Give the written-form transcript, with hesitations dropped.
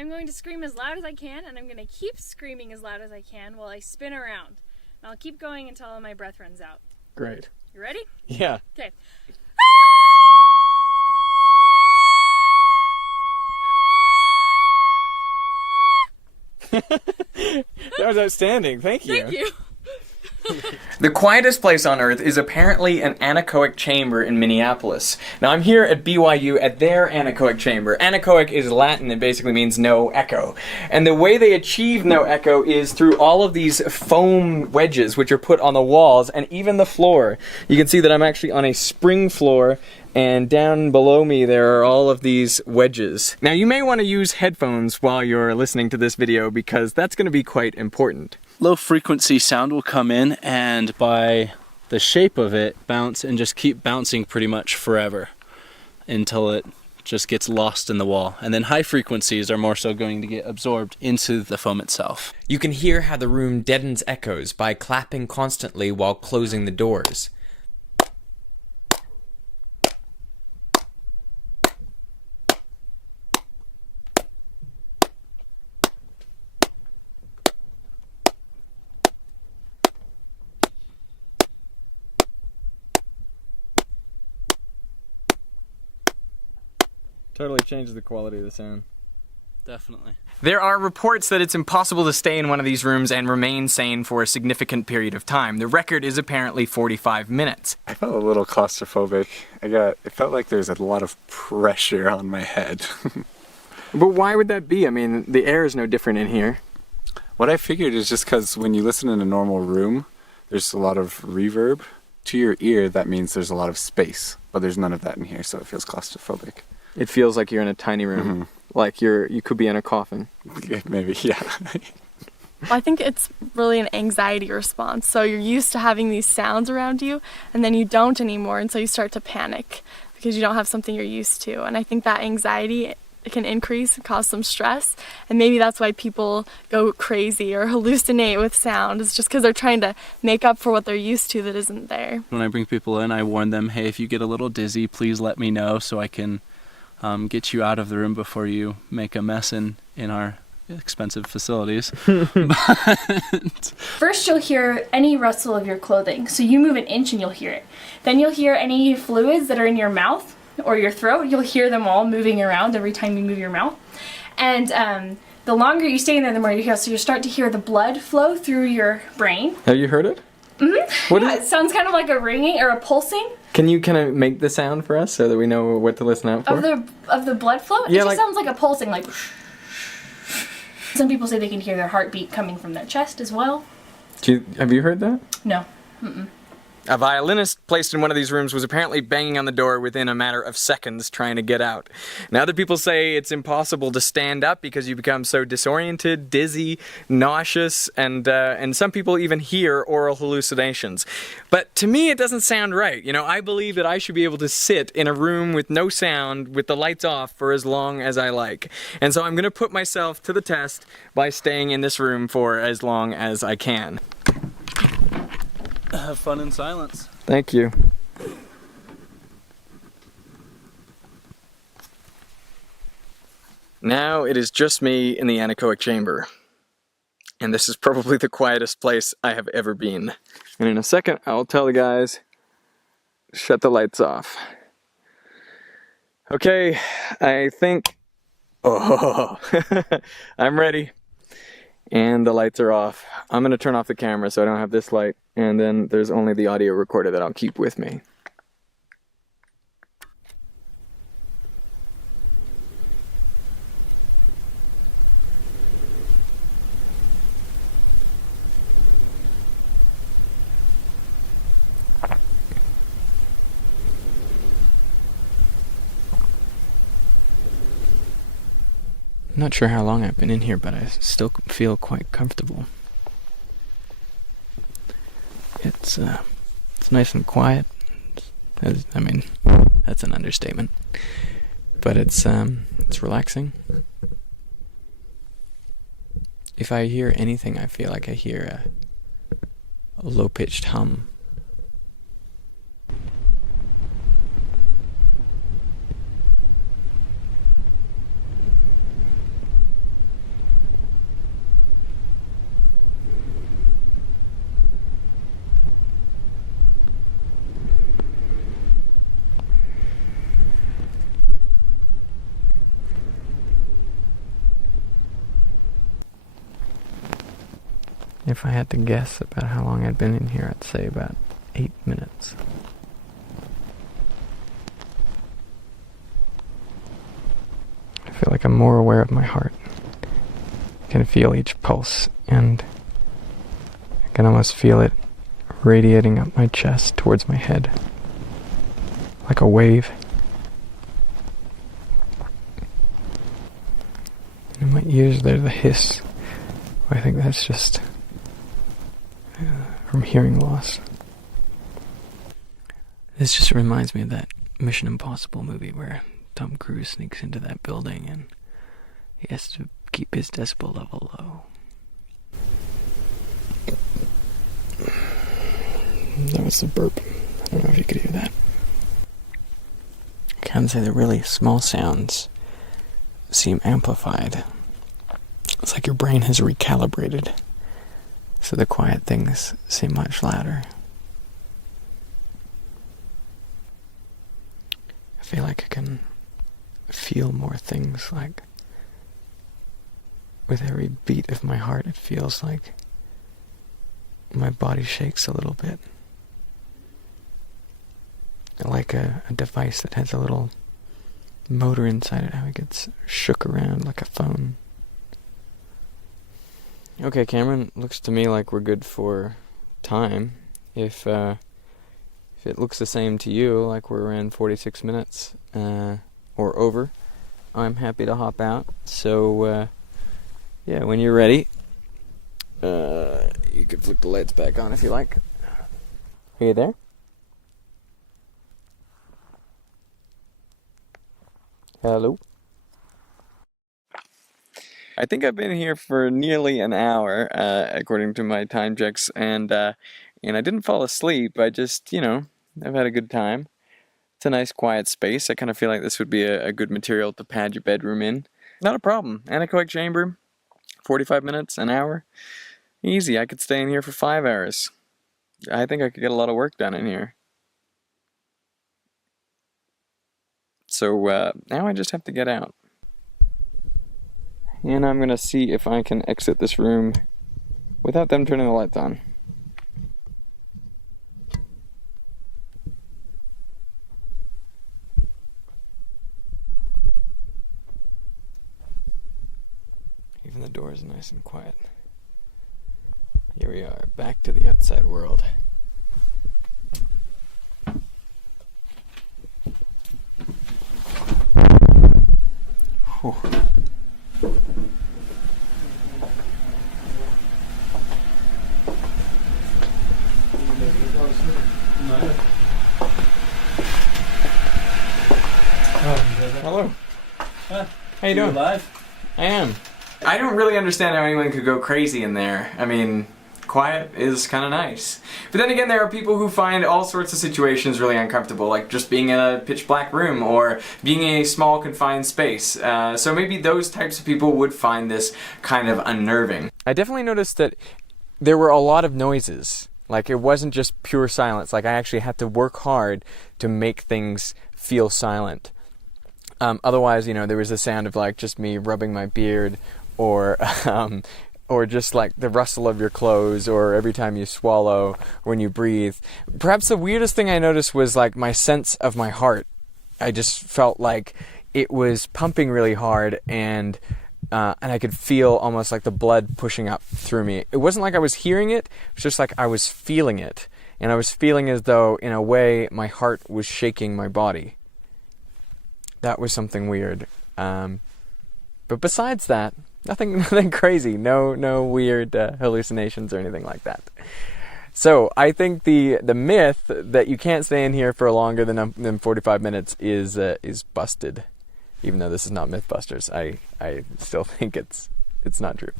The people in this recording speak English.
I'm going to scream as loud as I can, and I'm going to keep screaming as loud as I can while I spin around. And I'll keep going until my breath runs out. Great. You ready? Yeah. Okay. That was outstanding. Thank you. Thank you. The quietest place on Earth is apparently an anechoic chamber in Minneapolis. Now I'm here at BYU at their anechoic chamber. Anechoic is Latin, it basically means no echo. And the way they achieve no echo is through all of these foam wedges which are put on the walls and even the floor. You can see that I'm actually on a spring floor, and down below me there are all of these wedges. Now you may want to use headphones while you're listening to this video because that's going to be quite important. Low frequency sound will come in and by the shape of it bounce and just keep bouncing pretty much forever until it just gets lost in the wall. And then high frequencies are more so going to get absorbed into the foam itself. You can hear how the room deadens echoes by clapping constantly while closing the doors. Totally changes the quality of the sound. Definitely. There are reports that it's impossible to stay in one of these rooms and remain sane for a significant period of time. The record is apparently 45 minutes. I felt a little claustrophobic. It felt like there's a lot of pressure on my head. But why would that be? I mean, the air is no different in here. What I figured is just because when you listen in a normal room, there's a lot of reverb. To your ear, that means there's a lot of space, but there's none of that in here, so it feels claustrophobic. It feels like you're in a tiny room, like you could be in a coffin. Maybe, yeah. Well, I think it's really an anxiety response. So you're used to having these sounds around you, and then you don't anymore, and so you start to panic because you don't have something you're used to. And I think that anxiety can increase and cause some stress, and maybe that's why people go crazy or hallucinate with sound. It's just because they're trying to make up for what they're used to that isn't there. When I bring people in, I warn them, hey, if you get a little dizzy, please let me know so I can get you out of the room before you make a mess in our expensive facilities. First, you'll hear any rustle of your clothing. So you move an inch and you'll hear it. Then you'll hear any fluids that are in your mouth or your throat. You'll hear them all moving around every time you move your mouth. And the longer you stay in there, the more you hear. So you start to hear the blood flow through your brain. Have you heard it? Mm-hmm. What yeah, it sounds kind of like a ringing or a pulsing. Can you kind of make the sound for us so that we know what to listen out for? Of the blood flow? Yeah, it just sounds like a pulsing, like... Some people say they can hear their heartbeat coming from their chest as well. Have you heard that? No. Mm-mm. A violinist placed in one of these rooms was apparently banging on the door within a matter of seconds trying to get out. Now other people say it's impossible to stand up because you become so disoriented, dizzy, nauseous, and some people even hear oral hallucinations. But to me it doesn't sound right. You know, I believe that I should be able to sit in a room with no sound, with the lights off for as long as I like. And so I'm going to put myself to the test by staying in this room for as long as I can. Have fun in silence. Thank you. Now it is just me in the anechoic chamber. And this is probably the quietest place I have ever been. And in a second, I'll tell the guys, shut the lights off. Okay, I think... Oh, I'm ready. And the lights are off. I'm going to turn off the camera so I don't have this light. And then there's only the audio recorder that I'll keep with me. I'm not sure how long I've been in here, but I still feel quite comfortable. It's nice and quiet. I mean, that's an understatement. But it's relaxing. If I hear anything, I feel like I hear a low-pitched hum. If I had to guess about how long I'd been in here, I'd say about 8 minutes. I feel like I'm more aware of my heart. I can feel each pulse, and I can almost feel it radiating up my chest towards my head, like a wave. And in my ears there's the hiss. I think that's just from hearing loss. This just reminds me of that Mission Impossible movie where Tom Cruise sneaks into that building and he has to keep his decibel level low. That was the burp. I don't know if you could hear that. I can say the really small sounds seem amplified. It's like your brain has recalibrated, so the quiet things seem much louder. I feel like I can feel more things, like with every beat of my heart it feels like my body shakes a little bit. Like a device that has a little motor inside it, how it gets shook around like a phone. Okay, Cameron, looks to me like we're good for time. If it looks the same to you, like we're around 46 minutes or over, I'm happy to hop out. So, yeah, when you're ready, you can flip the lights back on if you like. Are you there? Hello? I think I've been here for nearly an hour, according to my time checks, and I didn't fall asleep. I just, I've had a good time. It's a nice quiet space. I kind of feel like this would be a good material to pad your bedroom in. Not a problem. Anechoic chamber, 45 minutes, an hour. Easy. I could stay in here for 5 hours. I think I could get a lot of work done in here. So now I just have to get out. And I'm going to see if I can exit this room without them turning the lights on. Even the door is nice and quiet. Here we are, back to the outside world. Whew. Hello. How you doing? Alive? I am. I don't really understand how anyone could go crazy in there. I mean, quiet is kind of nice. But then again, there are people who find all sorts of situations really uncomfortable, like just being in a pitch black room or being in a small confined space. So maybe those types of people would find this kind of unnerving. I definitely noticed that there were a lot of noises. Like, it wasn't just pure silence. Like, I actually had to work hard to make things feel silent. Otherwise, there was the sound of like just me rubbing my beard, or just like the rustle of your clothes, or every time you swallow, or when you breathe. Perhaps the weirdest thing I noticed was like my sense of my heart. I just felt like it was pumping really hard, and I could feel almost like the blood pushing up through me. It wasn't like I was hearing it, it was just like I was feeling it. And I was feeling as though, in a way, my heart was shaking my body. That was something weird. But besides that, nothing crazy. No weird hallucinations or anything like that. So I think the myth that you can't stay in here for longer than 45 minutes is busted. Even though this is not Mythbusters, I still think it's not true.